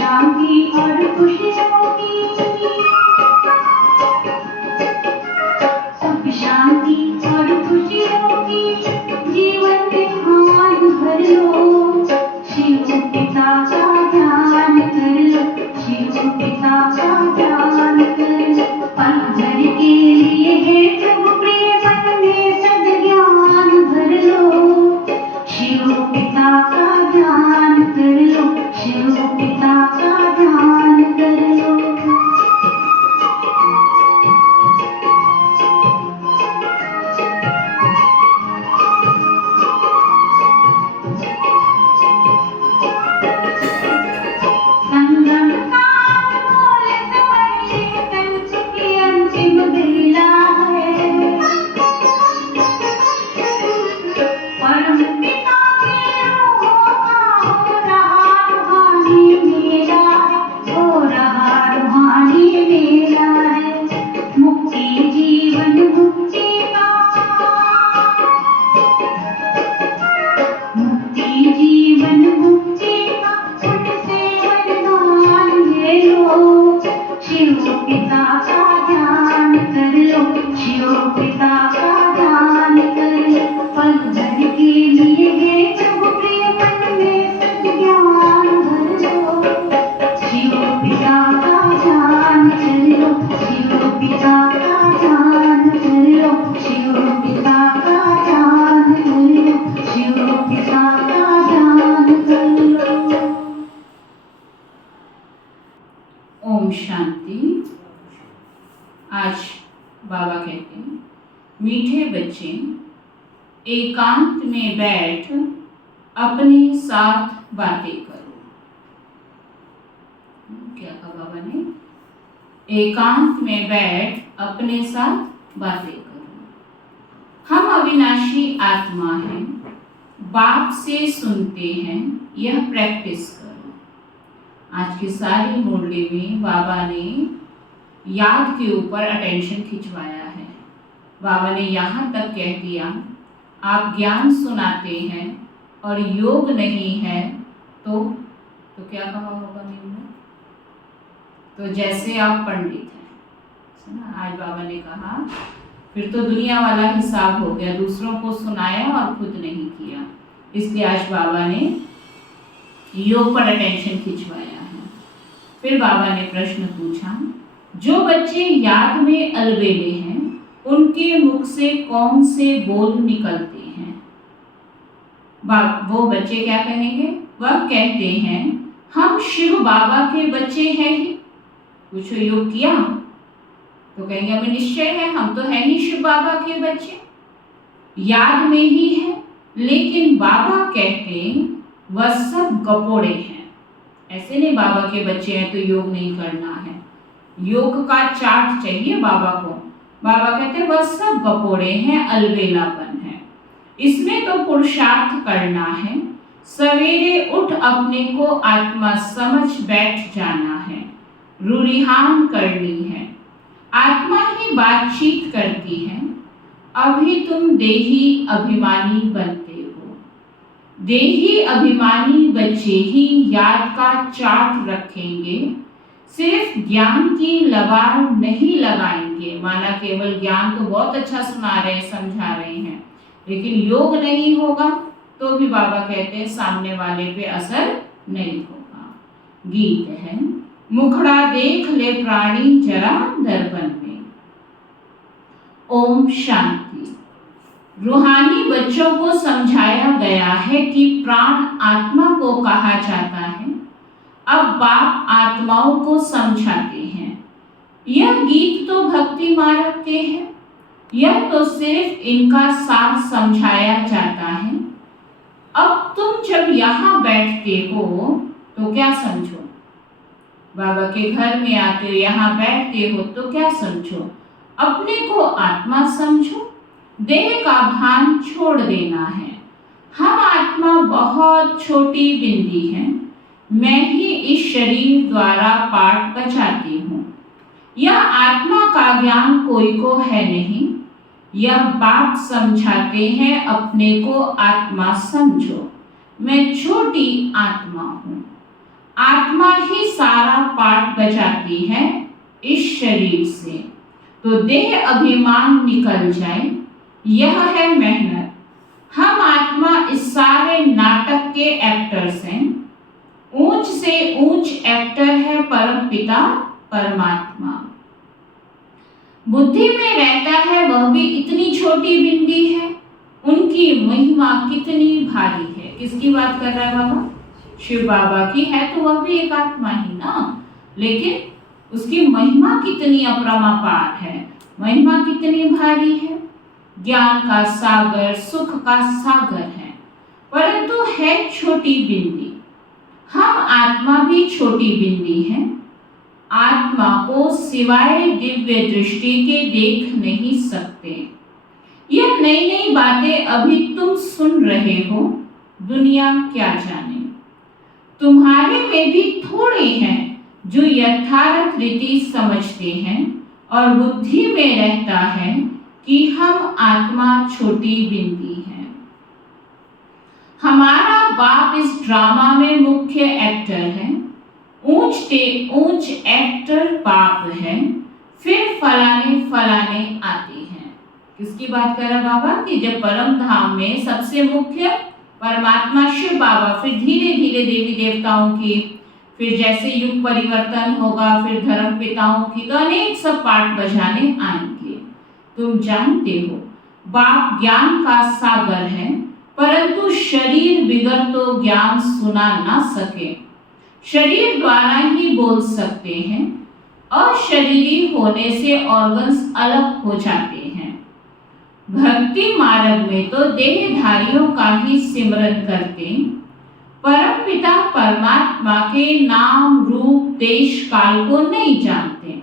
शांति और खुशियों की, सुख शांति और खुशियों की जीवन में हाथ भर लो। शिव पिता का ध्यान कर लो, शिव पिता का ध्यान कर लो। पल भर के लिए है प्रभु प्रिय मन में सद्ज्ञान भर लो। शिव पिता का ध्यान कर लो, शिव पिता का ध्यान कर लो। संगम काल बोले समझे कंस की अंतिम बेला है। परम पिता के रूहों का हो रहा रूहानी मेला है, हो रहा रूहानी मेला है। मुक्ति जीवन मुक्ति का, मुक्ति जीवन मुक्ति का उनसे वरदान ले लो। शिव पिता का ध्यान कर लो, शिव पिता का ध्यान कर लो। पल भर के लिए है प्रभु प्रिय मन में सद्ज्ञान भर लो। शिव पिता का ध्यान कर लो, शिव पिता का ध्यान कर लो, शिव पिता का ध्यान कर लो, शिव पिता का ध्यान कर लो। ओम शांति। आज बाबा कहते हैं, मीठे बच्चे एकांत में बैठ अपने साथ बातें करो। क्या कहा बाबा ने? एकांत में बैठ अपने साथ बातें करो। हम अविनाशी आत्मा हैं, बाप से सुनते हैं, यह प्रैक्टिस करो। आज की सारी मुरली में बाबा ने याद के ऊपर अटेंशन खिंचवाया है। बाबा ने यहाँ तक कह दिया, आप ज्ञान सुनाते हैं और योग नहीं है तो क्या कहा होगा नींद में? तो जैसे आप पंडित हैं, सुना? आज बाबा ने कहा फिर तो दुनिया वाला हिसाब हो गया, दूसरों को सुनाया और खुद नहीं किया। इसलिए आज बाबा ने योग पर अटेंशन खिंचवाया है। फिर बाबा ने प्रश्न पूछा, जो बच्चे याद में अलबेले हैं उनके मुख से कौन से बोल निकलते हैं? वो बच्चे क्या कहेंगे? वह कहते हैं, हम शिव बाबा के बच्चे हैं ही। पूछो योग किया? तो कहेंगे हमें निश्चय है, हम तो है ही शिव बाबा के बच्चे, याद में ही है। लेकिन बाबा कहते वह सब गपोड़े हैं। ऐसे नहीं बाबा के बच्चे हैं तो योग नहीं करना है, योग का चार्ट चाहिए बाबा को। बाबा कहते वह सब गपोड़े हैं, अलबेलापन है, इसमें तो पुरुषार्थ करना है। सवेरे उठ अपने को आत्मा समझ बैठ जाना है, रूरिहान करनी है। आत्मा ही बातचीत करती है, अभी तुम देही अभिमानी बनते हो। देही अभिमानी बच्चे ही याद का चार्ट रखेंगे, सिर्फ ज्ञान की लबाड़ नहीं लगाएंगे। माना केवल ज्ञान तो बहुत अच्छा सुना रहे, समझा रहे हैं, लेकिन योग नहीं होगा तो भी बाबा कहते हैं सामने वाले पे असर नहीं होगा। गीत है, मुखड़ा देख ले प्राणी जरा दर्पण में। ओम शांति। रूहानी बच्चों को समझाया गया है कि प्राण आत्मा को कहा जाता है। अब बाप आत्माओं को समझाते हैं। यह गीत तो भक्ति मार्ग के हैं, यह तो सिर्फ इनका साथ समझाया जाता है। अब तुम जब यहाँ बैठते हो तो क्या समझो? बाबा के घर में आते हो, यहाँ बैठते हो तो क्या समझो? अपने को आत्मा समझो, देह का भान छोड़ देना है। हम आत्मा बहुत छोटी बिंदी हैं, मैं ही इस शरीर द्वारा पाठ बचाती हूँ। यह आत्मा का ज्ञान कोई को है नहीं, यह बात समझाते हैं अपने को आत्मा समझो। मैं छोटी आत्मा हूँ, आत्मा ही सारा पाठ बजाती है इस शरीर से, तो देह अभिमान निकल जाए, यह है मेहनत। हम आत्मा इस सारे नाटक के एक्टर्स हैं। ऊंच से ऊंच एक्टर है परम पिता परमात्मा। बुद्धि में रहता है वह भी इतनी छोटी बिंदी है, उनकी महिमा कितनी भारी है। किसकी बात कर रहा है बाबा? शिव बाबा की। है तो वह भी एक आत्मा ही ना, लेकिन उसकी महिमा कितनी अपरमापार है, महिमा कितनी भारी है। ज्ञान का सागर, सुख का सागर है, परंतु है छोटी बिंदी। हम आत्मा भी छोटी बिंदी है। आत्मा को सिवाय दिव्य दृष्टि के देख नहीं सकते। यह नई नई बातें अभी तुम सुन रहे हो, दुनिया क्या जाने। तुम्हारे में भी थोड़े हैं जो यथार्थ रीति समझते हैं और बुद्धि में रहता है कि हम आत्मा छोटी बिंदी है। हमारा बाप इस ड्रामा में मुख्य एक्टर है। ऊंच से ऊंच एक्टर बाप है, फिर फलाने फलाने आते हैं। किसकी बात कर रहा बाबा? कि जब परम धाम में सबसे मुख्य परमात्मा शिव बाबा, फिर धीरे धीरे देवी देवताओं की, फिर जैसे युग परिवर्तन होगा, फिर धर्म पिताओं की, तो अनेक सब पाठ बजाने आएंगे। तुम जानते हो बाप ज्ञान का सागर है, परंतु शरीर बिगर तो ज्ञान सुना ना सके। शरीर द्वारा ही बोल सकते हैं, अशरीरी होने से ऑर्गन्स अलग हो जाते हैं। भक्ति मार्ग में तो देहधारियों का ही सिमरन करते, परम पिता परमात्मा के नाम रूप देश काल को नहीं जानते।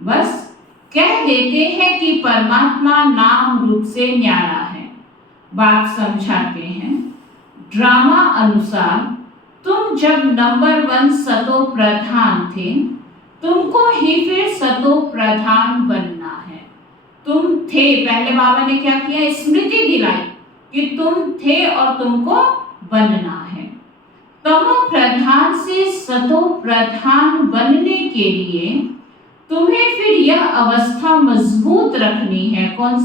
बस कह देते हैं कि परमात्मा नाम रूप से न्यारा है। बात समझाते हैं ड्रामा अनुसार, तुम जब नंबर 1 सतो प्रधान थे, तुमको ही फिर सतो प्रधान बनना है। तुम थे, पहले बाबा ने क्या किया? स्मृति दिलाई कि तुम थे और तुमको बनना है। तमो प्रधान से सतो प्रधान बनने के लिए तुम्हें फिर यह अवस्था मजबूत रखनी है। कौन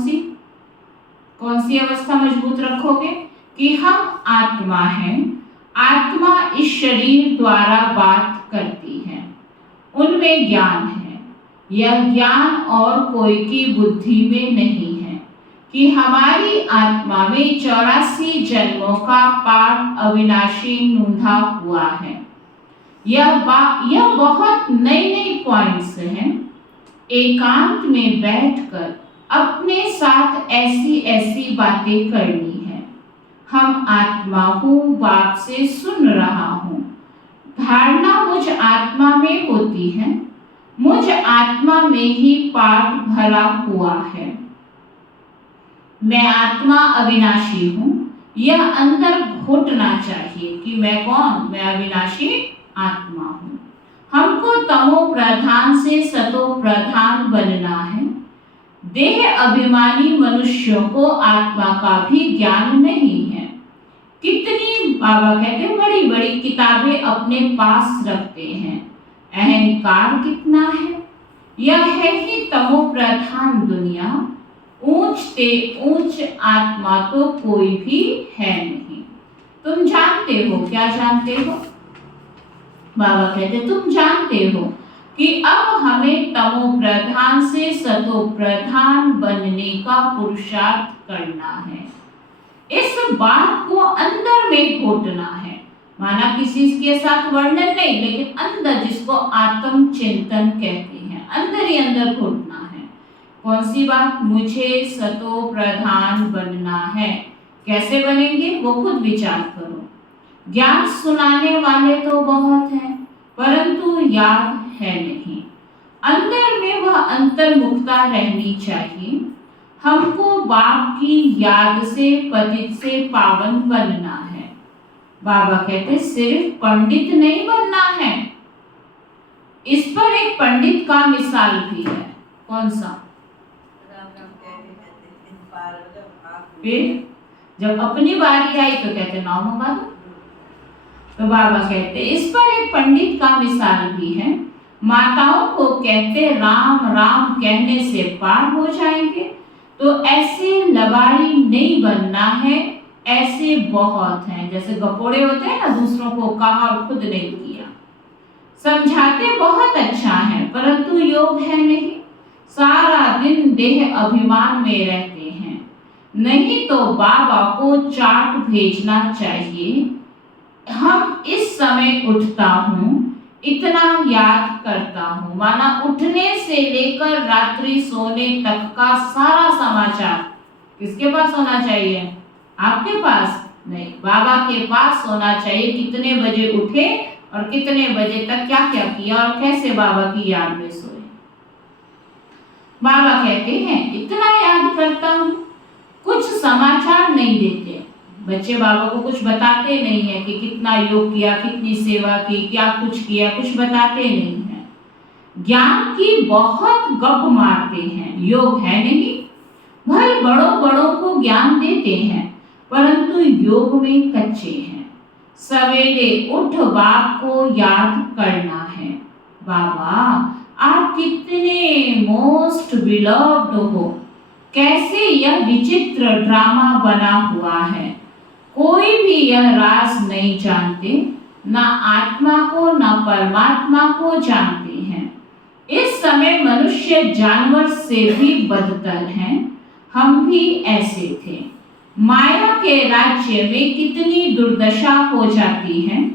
सी अवस्था मजबूत रखोगे? कि हम आत्मा हैं, आत्मा इस शरीर द्वारा बात करती है, उनमें ज्ञान है। यह ज्ञान और कोई की बुद्धि में नहीं है कि हमारी आत्मा में 84 जन्मों का पाठ अविनाशी नूंधा हुआ है। यह बहुत नई नई पॉइंट्स हैं। एकांत में बैठकर अपने साथ ऐसी ऐसी बातें करनी है। हम आत्मा हूँ, बाप से सुन रहा हूँ। धारणा मुझ आत्मा में होती है, मुझ आत्मा में ही पाठ भरा हुआ है। मैं आत्मा अविनाशी हूँ, यह अंदर घुटना चाहिए कि मैं कौन? मैं अविनाशी आत्मा हूँ। हमको तमो प्रधान से सतो प्रधान बनना है। देह अभिमानी मनुष्यों को आत्मा का भी ज्ञान नहीं है। कितनी बाबा कहते बड़ी बड़ी किताबें अपने पास रखते हैं, अहंकार कितना है। यह है ही तमो प्रधान दुनिया। ऊंच से ऊंच आत्मा तो कोई भी है नहीं। तुम जानते हो, क्या जानते हो? बाबा कहते तुम जानते हो कि अब हमें तमो प्रधान से सतो प्रधान बनने का पुरुषार्थ करना है। इस बात को अंदर में घोटना है। माना किसी के साथ वर्णन नहीं, लेकिन अंदर, जिसको आत्म चिंतन कहते हैं, अंदर ही अंदर घोटना है। कौन सी बात? मुझे सतो प्रधान बनना है। कैसे बनेंगे वो खुद विचार करो। ज्ञान सुनाने वाले तो बहुत हैं, परंतु याद है नहीं। अंदर में वह अंतर्मुखता रहनी चाहिए। हमको बाप की याद से पतित से पावन बनना है। बाबा कहते सिर्फ पंडित नहीं बनना है। इस पर एक पंडित का मिसाल भी है। कौन सा? फिर जब अपनी बारी आई तो कहते नाम मंगा दो। तो बाबा कहते इस पर एक पंडित का मिसाल भी है। माताओं को कहते राम राम कहने से पार हो जाएंगे, तो ऐसे लबाड़ी नहीं बनना है। ऐसे बहुत हैं, जैसे गपोड़े होते हैं ना, दूसरों को कहा और खुद नहीं किया। समझाते बहुत अच्छा है, परंतु योग है नहीं। सारा दिन देह अभिमान में रहते हैं। नहीं तो बाबा को चार्ट भेजना चाहिए। हम इस समय उठता हूँ, इतना याद करता हूँ। माना उठने से लेकर रात्रि सोने तक का सारा समाचार किसके पास होना चाहिए? आपके पास नहीं, बाबा के पास होना चाहिए। कितने बजे उठे और कितने बजे तक क्या क्या किया और कैसे बाबा की याद में सोए। बाबा कहते हैं इतना याद करता हूँ, कुछ समाचार नहीं देते। बच्चे बाबा को कुछ बताते नहीं है कि कितना योग किया, कितनी सेवा की, क्या कुछ किया, कुछ बताते नहीं है। ज्ञान की बहुत गप मारते हैं, योग है नहीं। भले बड़ों बड़ों को ज्ञान देते हैं, परंतु योग में कच्चे हैं। सवेरे उठ बाप को याद करना है। बाबा आप कितने मोस्ट बिलव्ड हो। कैसे यह विचित्र ड्रामा बना हुआ है। कोई भी यह राज नहीं जानते, ना आत्मा को ना परमात्मा को जानते हैं। इस समय मनुष्य जानवर से भी बदतर हैं। हम भी ऐसे थे। माया के राज्य में कितनी दुर्दशा हो जाती है।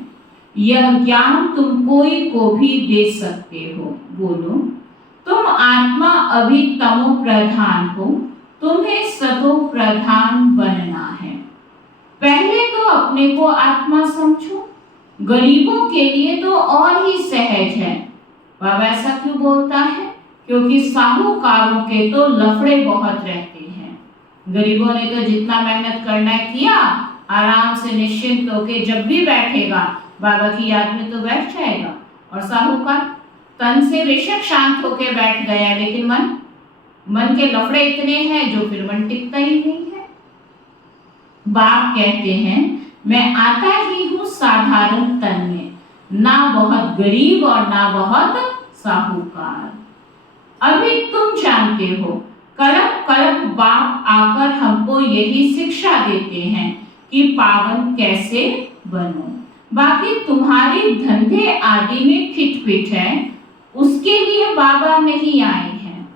यह ज्ञान तुम कोई को भी दे सकते हो। बोलो, तुम आत्मा अभी तमो प्रधान हो, तुम्हें सतो प्रधान बनना है। पहले तो अपने को आत्मा समझो। गरीबों के लिए तो और ही सहज है। बाबा ऐसा क्यों बोलता है? क्योंकि साहूकारों के तो लफड़े बहुत रहते हैं। गरीबों ने तो जितना मेहनत करना है किया, आराम से निश्चिंत होके जब भी बैठेगा बाबा की याद में तो बैठ जाएगा। और साहूकार तन से बेशक शांत होके बैठ गया, लेकिन मन के लफड़े इतने हैं जो फिर मन टिकता ही नहीं है। बाप कहते हैं मैं आता ही हूँ साधारण तन में, ना बहुत गरीब और ना बहुत साहूकार। अभी तुम जानते हो, कलप कलप बाप आकर हमको यही शिक्षा देते हैं कि पावन कैसे बनो। बाकी तुम्हारी धंधे आदि में खिटपिट है, उसके लिए बाबा नहीं आए हैं।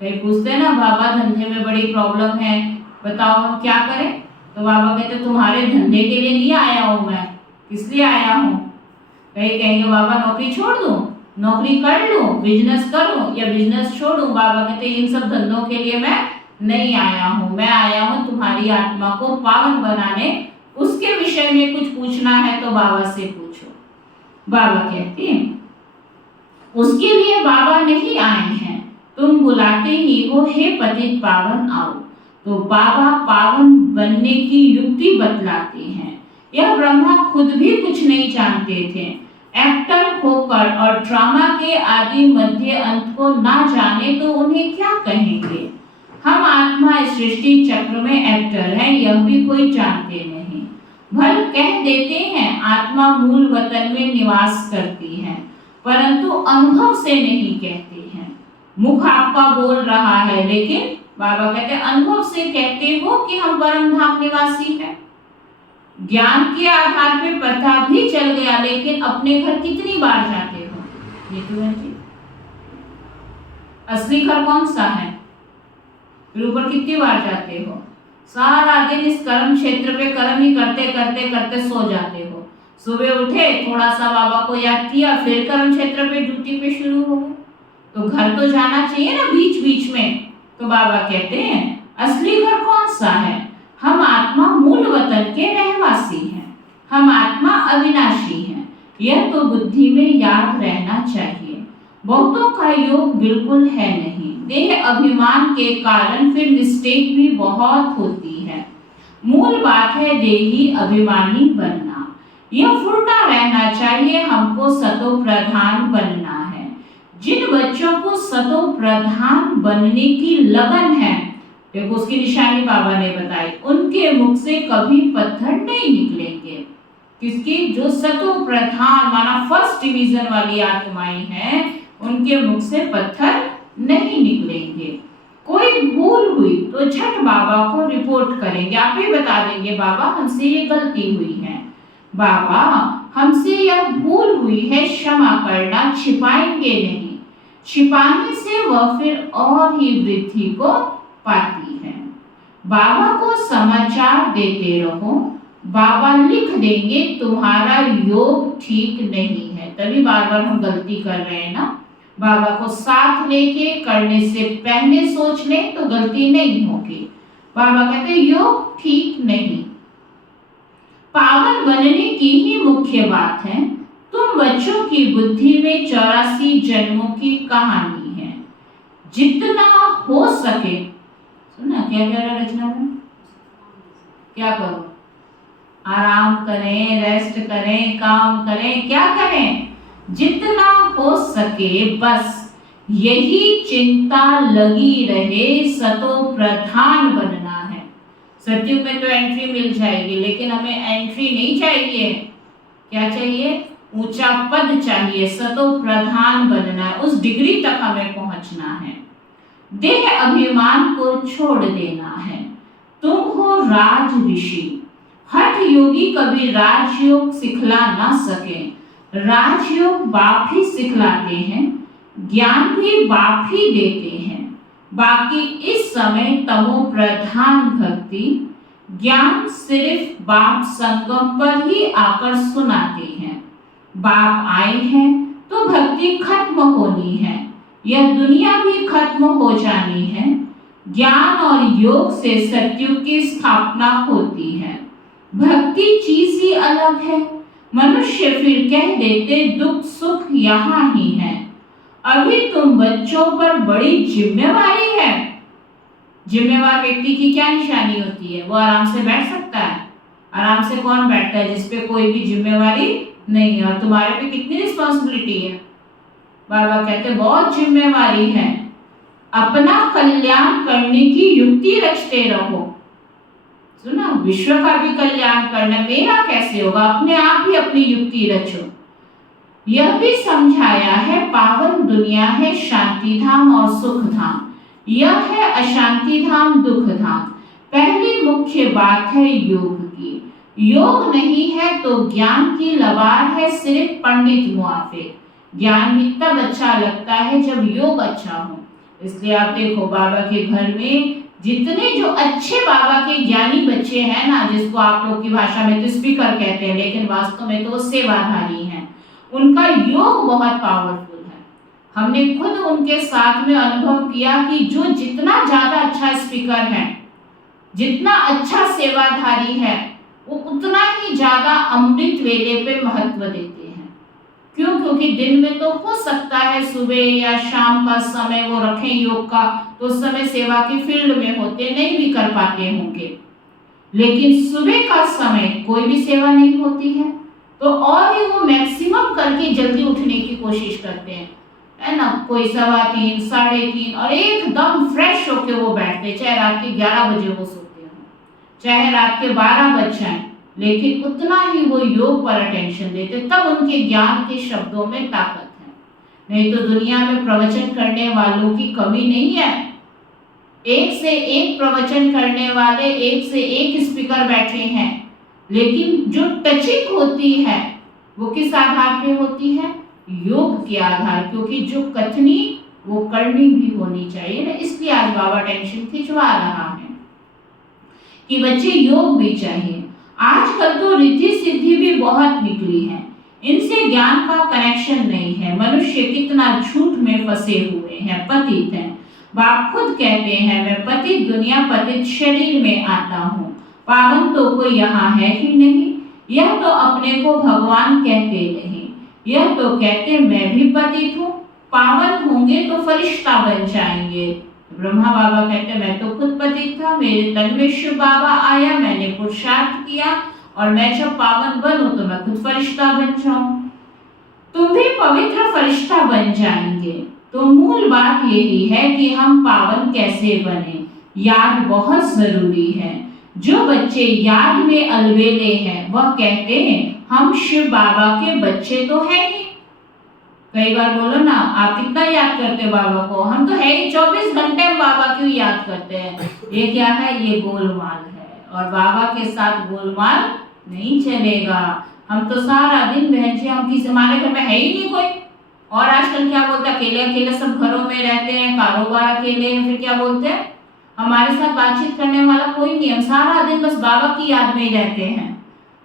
कई पूछते ना बाबा धंधे में बड़ी प्रॉब्लम है, बताओ हम क्या करें? तो बाबा कहते तुम्हारे धंधे के लिए नहीं आया हूं मैं, किस लिए आया हूं? कहीं कहेंगे बाबा नौकरी छोड़ दूं, नौकरी कर लूं, बिजनेस करूं या बिजनेस छोड़ूं। बाबा कहते इन सब धंधों के लिए मैं नहीं आया हूं। मैं आया हूं तुम्हारी आत्मा को पावन बनाने। उसके विषय में कुछ पूछना है तो बाबा से पूछो। बाबा कहते हैं उसके लिए बाबा नहीं आए हैं, तुम बुलाते ही हो हे पतित पावन आओ। तो बाबा पावन बनने की युक्ति बतलाते हैं। यह ब्रह्मा खुद भी कुछ नहीं जानते थे। एक्टर होकर और ड्रामा के आदि मध्य अंत को ना जाने तो उन्हें क्या कहेंगे। हम आत्मा इस सृष्टि चक्र में एक्टर हैं, यह भी कोई जानते नहीं। भल कह देते हैं आत्मा मूल वतन में निवास करती है, परंतु अनुभव से नहीं कहते हैं। मुख आपका बोल रहा है, लेकिन बाबा कहते अनुभव से कहते हो कि हम परम धाम निवासी हैं। ज्ञान के आधार पे पता भी चल गया, लेकिन अपने घर कितनी बार जाते हो? ये तो है जी। असली घर कौन सा है? फिर ऊपर कितनी बार जाते हो? सारा दिन इस कर्म क्षेत्र पे कर्म ही करते करते करते सो जाते हो। सुबह उठे, थोड़ा सा बाबा को याद किया, फिर कर्म क्षेत्र पे ड्यूटी पे शुरू हो गए। तो घर तो जाना चाहिए ना बीच बीच में। तो बाबा कहते हैं असली घर कौन सा है? हम आत्मा मूल वतन के रहवासी हैं। हम आत्मा अविनाशी हैं। यह तो बुद्धि में याद रहना चाहिए। बहुतों का योग बिल्कुल है नहीं। देह अभिमान के कारण फिर मिस्टेक भी बहुत होती है। मूल बात है देही अभिमानी बनना। यह फुर्ता रहना चाहिए। हमको सतो प्रधान बनना है। जिन बच्चों को सतो प्रधान बनने की लगन है, देखो उसकी निशानी बाबा ने बताई, उनके मुख से कभी पत्थर नहीं निकलेंगे। किसकी? जो सतो प्रधान माना फर्स्ट डिवीजन वाली आत्माएं हैं, उनके मुख से पत्थर नहीं निकलेंगे। कोई भूल हुई तो झट बाबा को रिपोर्ट करेंगे, आप ही बता देंगे बाबा हमसे ये गलती हुई है, बाबा हमसे यह भूल हुई है, क्षमा करना। छिपाएंगे नहीं, छिपाने से वह फिर और ही वृद्धि को पाती है। बाबा को समाचार देते रहो, बाबा लिख देंगे तुम्हारा योग ठीक नहीं है। तभी बार बार हम गलती कर रहे हैं ना। बाबा को साथ लेके करने से पहले सोच लें तो गलती नहीं होगी। बाबा कहते योग ठीक नहीं। पावन बनने की ही मुख्य बात है। तुम बच्चों की बुद्धि में 84 जन्मों की कहानी है। जितना हो सके, सुना क्या कह रहा रचना में? क्या करो? आराम करें, रेस्ट करें, काम करें, क्या करें? जितना हो सके बस यही चिंता लगी रहे, सतो प्रधान बनना है। सतयुग में तो एंट्री मिल जाएगी, लेकिन हमें एंट्री नहीं चाहिए। क्या चाहिए? ऊंचा पद चाहिए, सतो प्रधान बनना है, उस डिग्री तक हमें पहुंचना है। देह अभिमान को छोड़ देना है। तुम हो राज ऋषि। हठ योगी कभी राजयोग सिखला ना सके। राजयोग बाप ही सिखलाते हैं, ज्ञान भी बाप ही देते हैं। बाकी इस समय तमो प्रधान भक्ति, ज्ञान सिर्फ बाप संगम पर ही आकर सुनाते हैं। बाप आए हैं तो भक्ति खत्म होनी है, यह दुनिया भी खत्म हो जानी है। ज्ञान और योग से सतयुग की स्थापना होती है। भक्ति चीज ही अलग है। मनुष्य फिर कह देते दुख सुख यहाँ ही है। अभी तुम बच्चों पर बड़ी जिम्मेवारी है। जिम्मेवार व्यक्ति की क्या निशानी होती है? वो आराम से बैठ सकता है। आराम से कौन बैठता है? जिसपे कोई भी जिम्मेवारी नहीं है। और तुम्हारे पे कितनी रिस्पॉन्सिबिलिटी है? बाबा कहते बहुत जिम्मेवारी है। अपना कल्याण करने की युक्ति रचते रहो। सुना, विश्व का भी कल्याण करना, मेरा कैसे होगा? अपने आप ही अपनी युक्ति रचो। यह भी समझाया है पावन दुनिया है शांति धाम और सुख धाम, यह है अशांति धाम दुख धाम। पहली मुख्य बात है योग की। योग नहीं है तो ज्ञान की लबार है सिर्फ पंडित मुआफिक। ज्ञान भी तब अच्छा लगता है जब योग अच्छा हो। इसलिए आप देखो बाबा के घर में जितने जो अच्छे बाबा के ज्ञानी बच्चे हैं ना, जिसको आप लोग की भाषा में तो स्पीकर कहते हैं, लेकिन वास्तव में तो वो सेवाधारी हैं, उनका योग बहुत पावरफुल है। हमने खुद उनके साथ में अनुभव किया कि जो जितना ज्यादा अच्छा स्पीकर है, जितना अच्छा सेवाधारी है, वो उतना ही ज्यादा अमृत वेले पे महत्व देते हैं। क्यों? क्योंकि दिन में तो हो सकता है सुबह या शाम का समय वो रखें योग का, तो उस समय सेवा के फील्ड में होते, नहीं भी कर पाते होंगे। लेकिन सुबह का समय कोई भी सेवा नहीं होती है, तो और ही वो मैक्सिमम करके जल्दी उठने की कोशिश करते हैं, है ना। कोई 3:15, 3:30 और एकदम फ्रेश होके वो बैठते, चाहे रात के 11 बजे वो सोते हो, चाहे रात के 12 बज जाए, लेकिन उतना ही वो योग पर अटेंशन देते। तब उनके ज्ञान के शब्दों में ताकत है। नहीं तो दुनिया में प्रवचन करने वालों की कमी नहीं है। एक से एक प्रवचन करने वाले, एक से एक स्पीकर बैठे हैं, लेकिन जो टचिंग होती है वो किस आधार पे होती है? योग के आधार। क्योंकि जो कथनी वो करनी भी होनी चाहिए ना। इसलिए आज बाबा टेंशन खिंचवा रहा है कि बच्चे योग भी चाहिए। आजकल तो रिद्धि सिद्धि भी बहुत निकली है, इनसे ज्ञान का कनेक्शन नहीं है। मनुष्य कितना झूठ में फंसे हुए हैं, पतित हैं। बाप खुद कहते हैं मैं पतित दुनिया पतित शरीर में आता हूँ, पावन तो कोई यहाँ है ही नहीं। यह तो अपने को भगवान कहते नहीं, यह तो कहते मैं भी पतित हूँ, पावन होंगे तो फरिश्ता बन जाएंगे। ब्रह्मा बाबा कहते मैं तो खुद पतित था, मेरे तन में शिव बाबा आया, मैंने पुरुषार्थ किया और मैं जब पावन बनूं तो मैं खुद फरिश्ता बन जाऊं। तुम भी पवित्र फरिश्ता बन जाएंगे। तो मूल बात यही है कि हम पावन कैसे बने। याद बहुत जरूरी है। जो बच्चे याद में अलबेले हैं वह कहते हैं हम शिव बाबा के बच्चे तो है ही। कई बार बोलो ना, आप कितना याद करते हो बाबा को? हम तो है ही, 24 घंटे हम बाबा क्यों याद करते हैं। ये क्या है? ये गोलमाल है, और बाबा के साथ गोलमाल नहीं चलेगा। हम तो सारा दिन बहन जी, हम किसी, हमारे घर में है ही नहीं कोई। और आजकल क्या बोलते हैं, अकेले अकेले सब घरों में रहते हैं, कारोबार अकेले, फिर क्या बोलते हैं, हमारे साथ बातचीत करने वाला कोई नहीं, हम सारा दिन बस बाबा की याद में ही रहते हैं।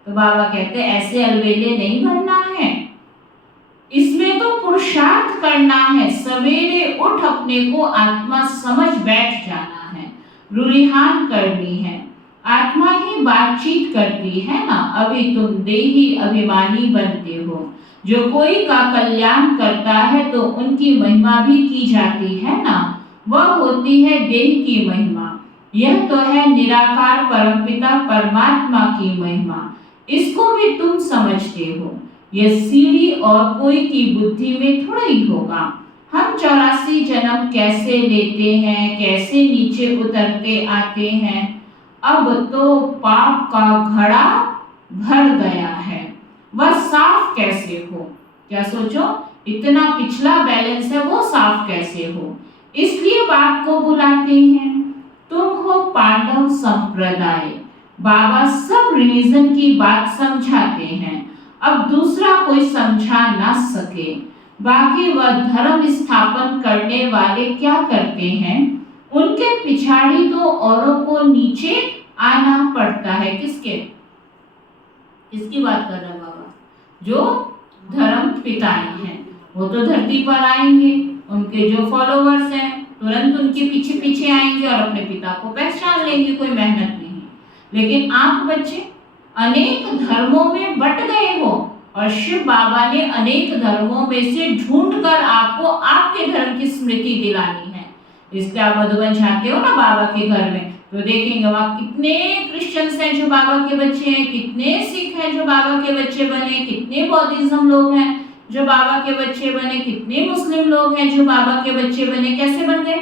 तो बाबा कहते हैं ऐसे अलवेले नहीं बनना है, इसमें तो पुरुषार्थ करना है। सवेरे उठ अपने को आत्मा समझ बैठ जाना है, रुरिहान करनी है। आत्मा ही बातचीत करती है ना। अभी तुम देही अभिमानी बनते हो। जो कोई का कल्याण करता है तो उनकी महिमा भी की जाती है ना, वह होती है देह की महिमा। यह तो है निराकार परमपिता परमात्मा की महिमा, इसको भी तुम समझते हो। यह सीढ़ी और कोई की बुद्धि में थोड़ा ही होगा। हम 84 जन्म कैसे लेते हैं, कैसे नीचे उतरते आते हैं। अब तो पाप का घड़ा भर गया है, वह साफ कैसे हो। क्या सोचो, इतना पिछला बैलेंस है, वो साफ कैसे हो। इसलिए बाप को बुलाते हैं। तुम हो पांडव संप्रदाय। बाबा सब रिलीजन की बात समझाते हैं, अब दूसरा कोई समझा ना सके। बाकी वह धर्म स्थापन करने वाले क्या करते हैं, उनके पिछाड़ी तो औरों को नीचे आना पड़ता है। किसके, किसकी बात कर रहा है बाबा? जो धर्म पिताएं हैं, वो तो धरती पर आएंगे, उनके जो फॉलोवर्स हैं तुरंत उनके पीछे पीछे आएंगे और अपने पिता को पहचान लेंगे, कोई मेहनत नहीं। लेकिन आप बच्चे अनेक धर्मों में बट गए हो, और शिव बाबा ने अनेक धर्मों में से ढूंढकर आपको आपके धर्म की स्मृति दिलानी है। इसलिए आप मधुबन जाते हो ना बाबा के घर में, तो देखेंगे वहाँ कितने क्रिश्चियंस हैं जो बाबा के बच्चे हैं, कितने सिख हैं जो बाबा के बच्चे बने, कितने बौद्धिज्म लोग हैं जो बाबा के बच्चे बने, कितने मुस्लिम लोग हैं जो बाबा के बच्चे बने। कैसे बन गए?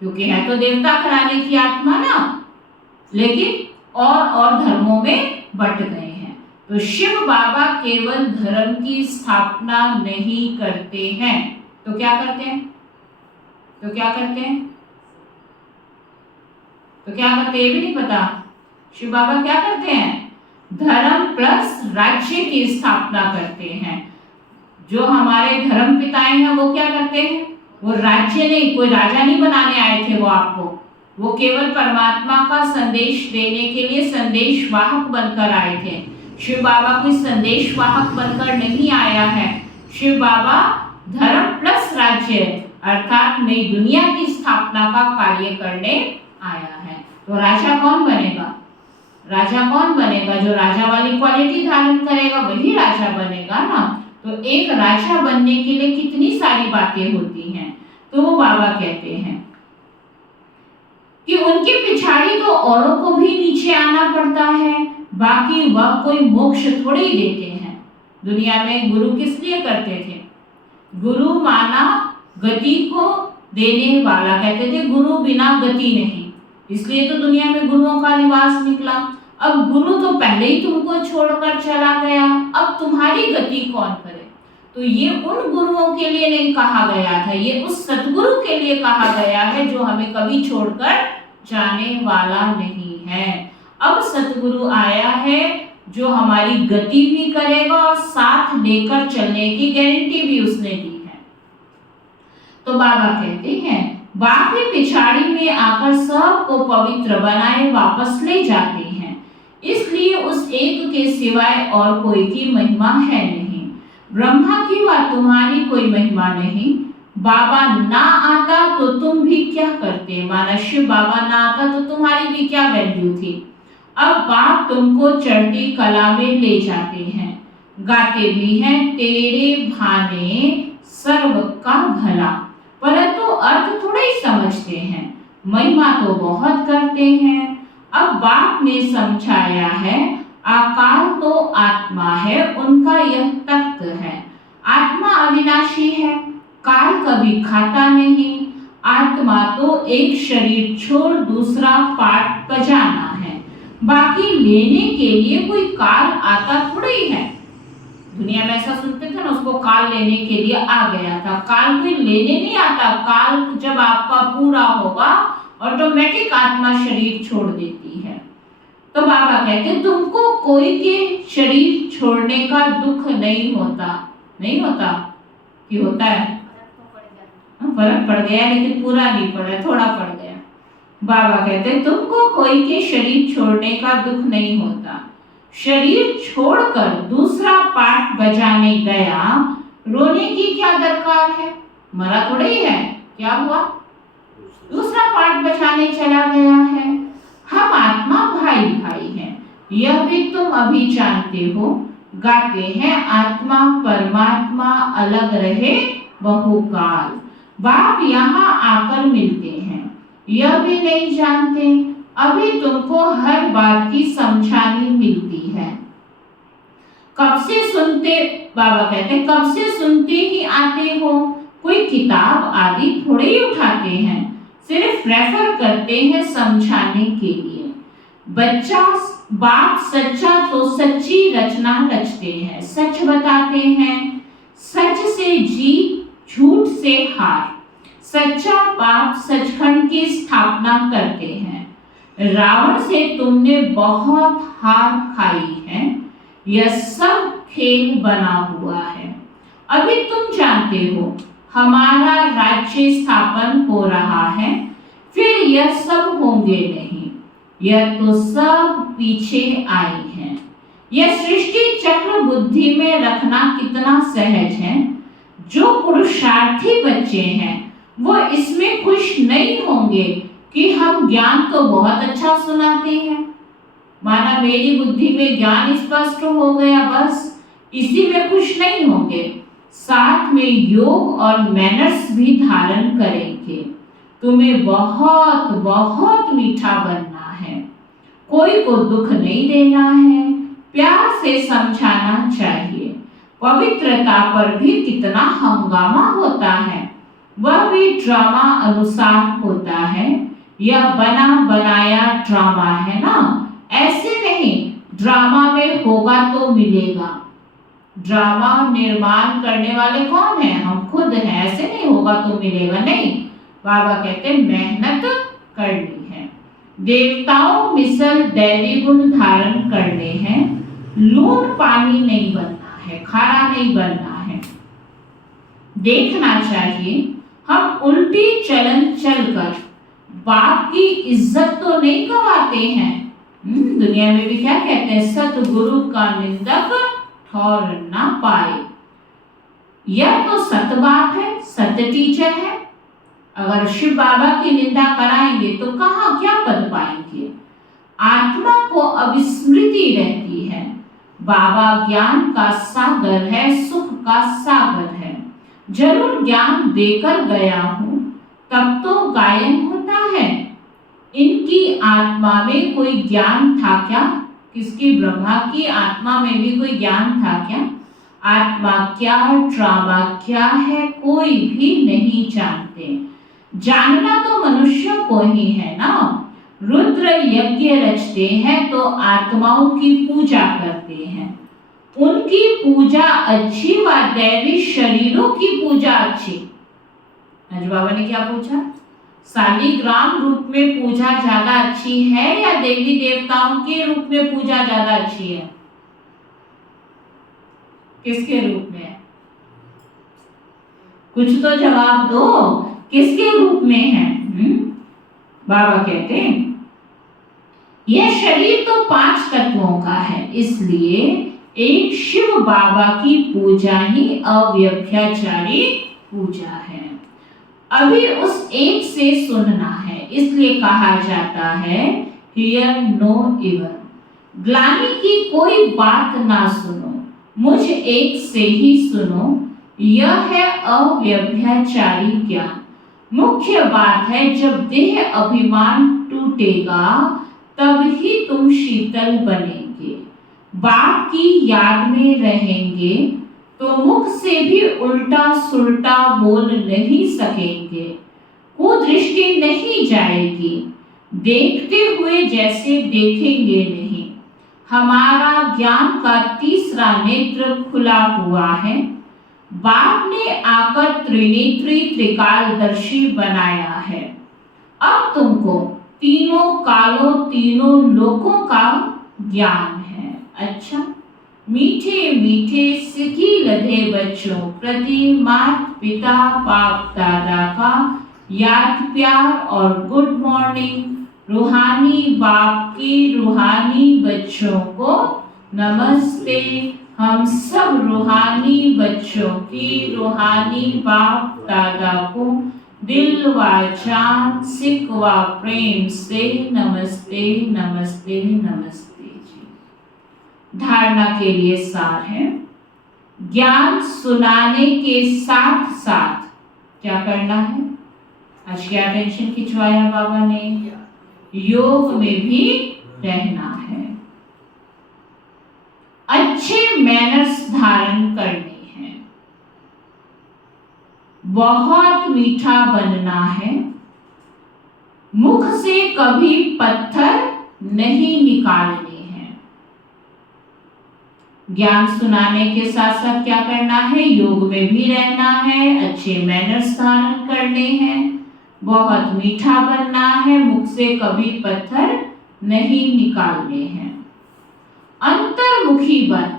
क्योंकि है तो देवता घराने की आत्मा ना, लेकिन और धर्मों में बट गए हैं। तो शिव बाबा केवल धर्म की स्थापना नहीं करते हैं, तो क्या करते हैं? तो क्या करते हैं? तो क्या करते हैं ये भी नहीं पता। शिव बाबा क्या करते हैं? धर्म प्लस राज्य की स्थापना करते हैं। जो हमारे धर्म पिताएं हैं वो क्या करते हैं? वो राज्य नहीं, कोई राजा नहीं बनाने आए थे वो आपको, वो केवल परमात्मा का संदेश देने के लिए संदेशवाहक बनकर आए थे। शिव बाबा कोई संदेशवाहक बनकर नहीं आया है। शिव बाबा धर्म प्लस राज्य अर्थात नई दुनिया की स्थापना का कार्य करने आया है। तो राजा कौन बनेगा? राजा कौन बनेगा? जो राजा वाली क्वालिटी धारण करेगा वही राजा बनेगा ना। तो एक राजा बनने के लिए कितनी सारी बातें होती हैं। तो वो बाबा कहते हैं कि उनके पिछाड़ी तो औरों को भी नीचे आना पड़ता है, बाकी वह कोई मोक्ष थोड़े ही देते हैं। दुनिया में गुरु किस लिए करते थे? गुरु माना गति को देने वाला, कहते थे गुरु बिना गति नहीं, इसलिए तो दुनिया में गुरुओं का रिवाज निकला। अब गुरु तो पहले ही तुमको छोड़कर चला गया, अब तुम्हारी गति कौन करे। तो ये उन गुरुओं के लिए नहीं कहा गया था, ये उस सतगुरु के लिए कहा गया है जो हमें कभी छोड़कर जाने वाला नहीं है। अब सतगुरु आया है जो हमारी गति भी करेगा और साथ लेकर चलने की गारंटी भी उसने दी है। तो बाबा कहते हैं बाकी पिछाड़ी में आकर सबको पवित्र बनाए वापस ले जाते हैं, इसलिए उस एक के सिवाय और कोई की महिमा है नहीं। ब्रह्मा की व तुम्हारी कोई महिमा नहीं। बाबा ना आता तो तुम भी क्या करते, माना शिव बाबा ना आता तो तुम्हारी भी क्या वैल्यू थी। अब बाप तुमको चढ़ती कला में ले जाते हैं, गाते भी हैं तेरे भाने सर्व का भला, परंतु अर्थ थोड़ा ही समझते हैं, महिमा तो बहुत करते हैं। अब बाप ने समझाया है आकार तो आत्मा है, उनका यह तख्त है। आत्मा अविनाशी है, काल कभी खाता नहीं। आत्मा तो एक शरीर छोड़ दूसरा पाठ बजाना है, बाकी लेने के लिए कोई काल आता थोड़ी है। दुनिया में ऐसा सुनते थे ना, उसको काल लेने के लिए आ गया था। काल कोई लेने नहीं आता, काल जब आपका पूरा होगा ऑटोमेटिक आत्मा शरीर छोड़ देती है। तो बाबा कहते तुमको कोई के शरीर छोड़ने का दुख नहीं होता। नहीं होता कि होता है? फर्क पड़ गया, लेकिन पूरा नहीं पड़ा, थोड़ा पड़ गया। बाबा कहते तुमको कोई के शरीर छोड़ने का दुख नहीं होता। शरीर छोड़कर दूसरा पाठ बजाने गया, रोने की क्या दरकार है? मरा थोड़ा ही है, क्या हुआ? दूसरा पाठ बजाने चला गया है। हम आत्मा भाई भाई हैं, यह भी तुम अभी जानते हो। गाते हैं आत्मा परमात्मा अलग रहे बहुकाल। बाप यहाँ आकर मिलते हैं, यह भी नहीं जानते। अभी तुमको हर बात की समझानी मिलती है। कब से सुनते, बाबा कहते कब से सुनते ही आते हो, कोई किताब आदि थोड़े ही उठाते हैं, सिर्फ रेफर करते हैं समझाने के लिए। बच्चा बाप सच्चा तो सच्ची रचना रचते हैं, सच बताते हैं, सच से जीत झूठ से हार। सच्चा बाप सचखंड की स्थापना करते हैं। रावण से तुमने बहुत हार खाई है, यह सब खेल बना हुआ है। अभी तुम जानते हो हमारा राज्य स्थापन हो रहा है, फिर यह सब होंगे नहीं, यह तो सब पीछे आई हैं। यह सृष्टि चक्र बुद्धि में रखना कितना सहज है। जो पुरुषार्थी बच्चे हैं वो इसमें खुश नहीं होंगे कि हम ज्ञान तो बहुत अच्छा सुनाते हैं, माना मेरी बुद्धि में ज्ञान स्पष्ट हो गया, बस इसी में खुश नहीं होंगे, साथ में योग और मैनर्स भी धारण करेंगे। तुम्हें बहुत बहुत मीठा बनना है, कोई को दुख नहीं देना है, प्यार से समझाना चाहिए। पवित्रता पर भी कितना हंगामा होता है, वह भी ड्रामा अनुसार होता है। यह बना बनाया ड्रामा है ना, ऐसे नहीं ड्रामा में होगा तो मिलेगा। ड्रामा निर्माण करने वाले कौन है? हम खुद हैं। ऐसे नहीं होगा तो मिलेगा, नहीं। बाबा कहते मेहनत करनी है। देवताओं मिसल दैवी गुण धारण करने हैं, लूट पानी नहीं बनना है, खारा नहीं बनना है। देखना चाहिए हम उल्टी चलन चलकर बाप की इज्जत तो नहीं गवाते हैं। दुनिया में भी क्या कहते हैं, सतगुरु का निंदक ठौर ना पाए। यह तो सत बात है, सत्य टीचर है। अगर शिव बाबा की निंदा कराएंगे तो कहाँ क्या पद पाएंगे? आत्मा को अविस्मृति रहती है। बाबा ज्ञान का सागर है, सुख का सागर है। जरूर ज्ञान देकर गया हूँ, तब तो गायन होता है। इनकी आत्मा में कोई ज्ञान था क्या? किसकी? ब्रह्मा की आत्मा में भी कोई ज्ञान था क्या? आत्मा क्या, ड्रामा क्या है, कोई भी नहीं जानते। जानना तो मनुष्य को ही है ना। रुद्र यज्ञ रचते हैं तो आत्माओं की पूजा करते हैं। उनकी पूजा अच्छी व दैवी शरीरों की पूजा अच्छी। आज बाबा ने क्या पूछा? शालिग्राम रूप में पूजा ज्यादा अच्छी है या देवी देवताओं के रूप में पूजा ज्यादा अच्छी है? किसके रूप में? कुछ तो जवाब दो, किसके रूप में है? बाबा कहते हैं यह शरीर तो 5 तत्वों का है, इसलिए एक शिव बाबा की पूजा ही अव्यभिचारी पूजा है। अभी उस एक से सुनना है, इसलिए कहा जाता है हियर नो इवर। ग्लानि की कोई बात ना सुनो, मुझ एक से ही सुनो। यह है अव्यभिचारी ज्ञान। मुख्य बात है जब देह अभिमान टूटेगा तब ही तुम शीतल बनेंगे। बाप की याद में रहेंगे तो मुख से भी उल्टा सुल्टा बोल नहीं सकेंगे। कुदृष्टि नहीं जाएगी, देखते हुए जैसे देखेंगे नहीं। हमारा ज्ञान का तीसरा नेत्र खुला हुआ है। बाप ने आकर त्रिनेत्री त्रिकालदर्शी बनाया है। अब तुमको तीनों कालों तीनों लोकों का ज्ञान है। अच्छा, मीठे मीठे सिकी लधे बच्चों प्रति माता पिता बाप दादा का याद प्यार और गुड मॉर्निंग। रूहानी बाप की रूहानी बच्चों को नमस्ते। हम सब रूहानी बच्चों की रूहानी बाप दादा को दिल व जान सिक व प्रेम से नमस्ते नमस्ते नमस्ते जी। धारणा के लिए सार है, ज्ञान सुनाने के साथ साथ क्या करना है? आज क्या टेंशन खिंचवाया बाबा ने? योग में भी रहना है। अच्छे मैनर्स धारण करने हैं। बहुत मीठा बनना है। मुख से कभी पत्थर नहीं निकालने हैं। ज्ञान सुनाने के साथ साथ क्या करना है? योग में भी रहना है। अच्छे मैनर्स धारण करने हैं। बहुत मीठा बनना है। मुख से कभी पत्थर नहीं निकालने हैं। अंतर्मुखी बन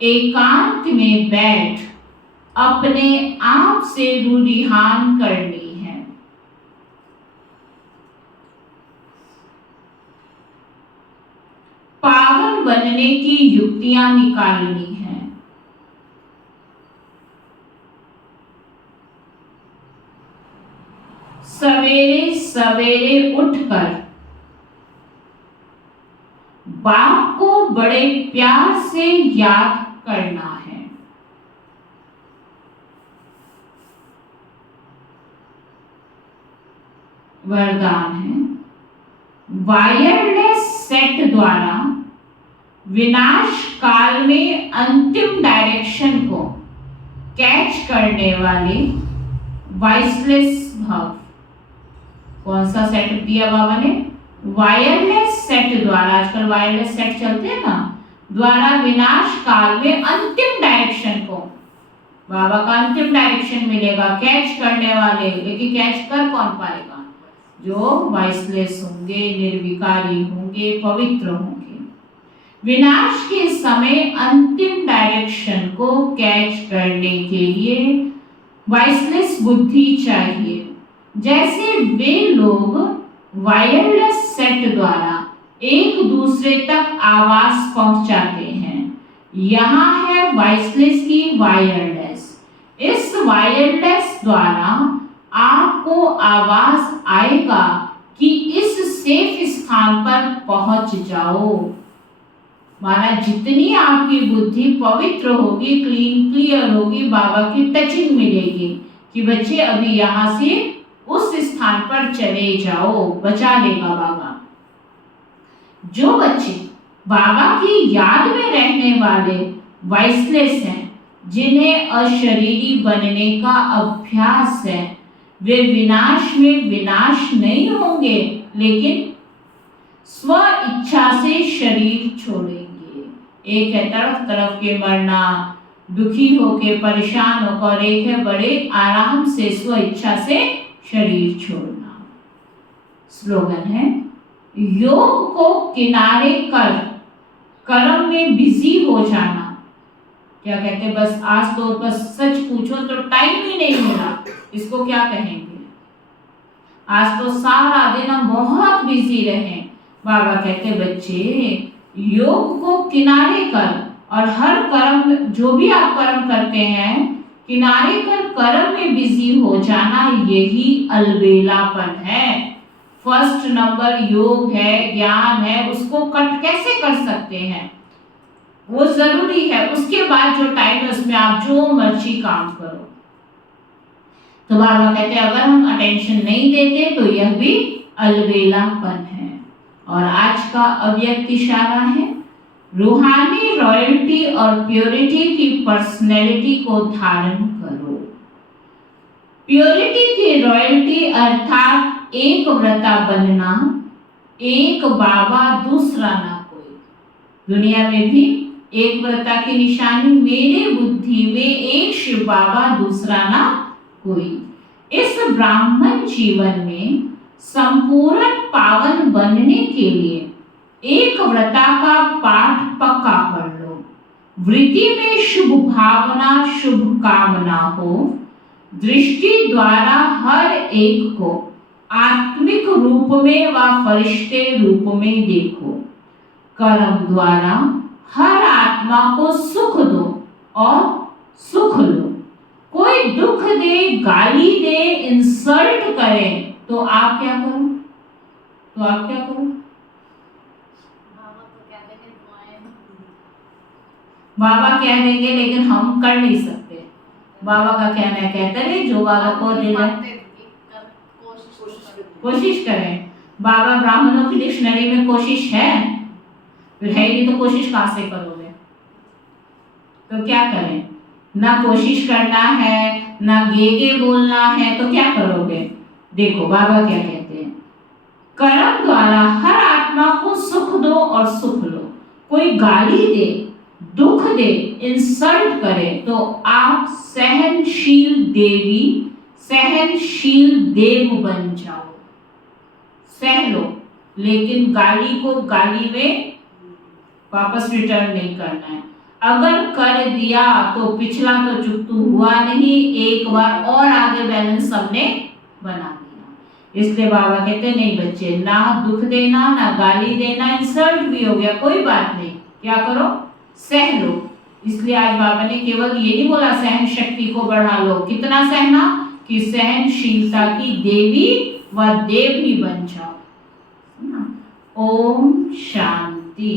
एकांत में बैठ अपने आप से रूढ़िहान करनी है। पावन बनने की युक्तियां निकालनी है। सवेरे सवेरे उठकर बाप को बड़े प्यार से याद करना है। वरदान है, वायरलेस सेट द्वारा विनाश काल में अंतिम डायरेक्शन को कैच करने वाले वॉइसलेस भव। कौन सा सेट दिया बाबा ने? वायरलेस सेट द्वारा, आजकल वायरलेस सेट चलते हैं ना, द्वारा विनाश काल में अंतिम डायरेक्शन को, बाबा का अंतिम डायरेक्शन मिलेगा कैच करने वाले। लेकिन कैच कर कौन पाएगा? जो वॉइसलेस होंगे, निर्विकारी होंगे, पवित्र होंगे। विनाश के समय अंतिम डायरेक्शन को कैच करने के लिए वॉइसलेस बुद्धि चाहिए। जैसे वे लोग वायरलेस सेट द्वारा एक दूसरे तक आवाज पहुंचाते हैं, यहाँ है वॉइसलेस की वायरलेस। इस वायरलेस द्वारा आपको आवाज आएगा कि इस सेफ स्थान पर पहुंच जाओ। माना जितनी आपकी बुद्धि पवित्र होगी, क्लीन क्लियर होगी, बाबा की टचिंग मिलेगी कि बच्चे अभी यहाँ से उस स्थान पर चले जाओ, बचा लेगा बाबा। जो बच्चे बाबा की याद में रहने वाले वॉइसलेस हैं, जिन्हें अशरीरी बनने का अभ्यास है, वे विनाश में विनाश नहीं होंगे, लेकिन स्व इच्छा से शरीर छोड़ेंगे। एक है तड़फ तड़फ के मरना, दुखी होके परेशान होकर, एक है बड़े आराम से स्व इच्छा से शरीर छोड़ना। स्लोगन है, योग को किनारे कर कर्म में बिजी हो जाना। क्या कहते हैं? बस आज तो बस सच पूछो तो टाइम ही नहीं मिला, इसको क्या कहेंगे? आज तो सारा दिन हम बहुत बिजी रहे। बाबा कहते बच्चे योग को किनारे कर और हर कर्म, जो भी आप कर्म करते हैं, किनारे कर कर्म में बिजी हो जाना, यही अलबेलापन है। फर्स्ट नंबर योग है, ज्ञान है, उसको कट कैसे कर सकते हैं? वो जरूरी है। उसके बाद जो टाइम है उसमें आप जो मर्जी काम करो। तो बाबा कहते हैं अगर हम अटेंशन नहीं देते तो यह भी अलबेलापन है। और आज का अव्यक्त इशारा है, रूहानी रॉयल्टी और प्योरिटी की पर्सनैलिटी को धारण करो। प्योरिटी की रॉयल्टी अर्थात एक व्रता बनना, एक बाबा दूसरा ना कोई। दुनिया में भी एक व्रता की निशानी मेरे बुद्धि में एक शिव बाबा दूसरा ना कोई। इस ब्राह्मण जीवन में संपूर्ण पावन बनने के लिए एक व्रता का पाठ पक्का कर लो। वृत्ति में शुभ भावना शुभ कामना हो। दृष्टि द्वारा हर एक को आत्मिक रूप में व फरिश्ते रूप में देखो। कर्म द्वारा हर आत्मा को सुख दो और सुख लो। कोई दुख दे, गाली दे, इंसल्ट करे तो आप क्या करो? बाबा कह देंगे लेकिन हम कर नहीं सकते। बाबा का कहना है, कहते रहे जो बाबा को दिल कोशिश करें। बाबा ब्राह्मणों की डिक्शनरी में कोशिश है, फिर है नहीं तो कोशिश कहां से करोगे? तो क्या करें? ना कोशिश करना है, ना गे बोलना है, तो क्या करोगे? देखो बाबा क्या कहते हैं, कर्म द्वारा हर आत्मा को सुख दो और सुख लो। कोई गाली दे, दुख दे, इंसल्ट करे तो आप सहनशील देवी, सहनशील देव बन जाओ। सह लो, लेकिन गाली को गाली में वापस रिटर्न नहीं करना है। अगर कर दिया तो पिछला तो चुकतू हुआ नहीं, एक बार और आगे बैलेंस सबने बना दिया। इसलिए बाबा कहते नहीं बच्चे, ना दुख देना, ना गाली देना, इंसल्ट भी हो गया कोई बात नहीं, क्या करो? सह लो। इसलिए आज बाबा ने केवल ये नहीं बोला सहन शक्ति को बढ़ा लो। कितना सहना? कि सहनशीलता की देवी व देव ही बन जाओ। ओम शांति।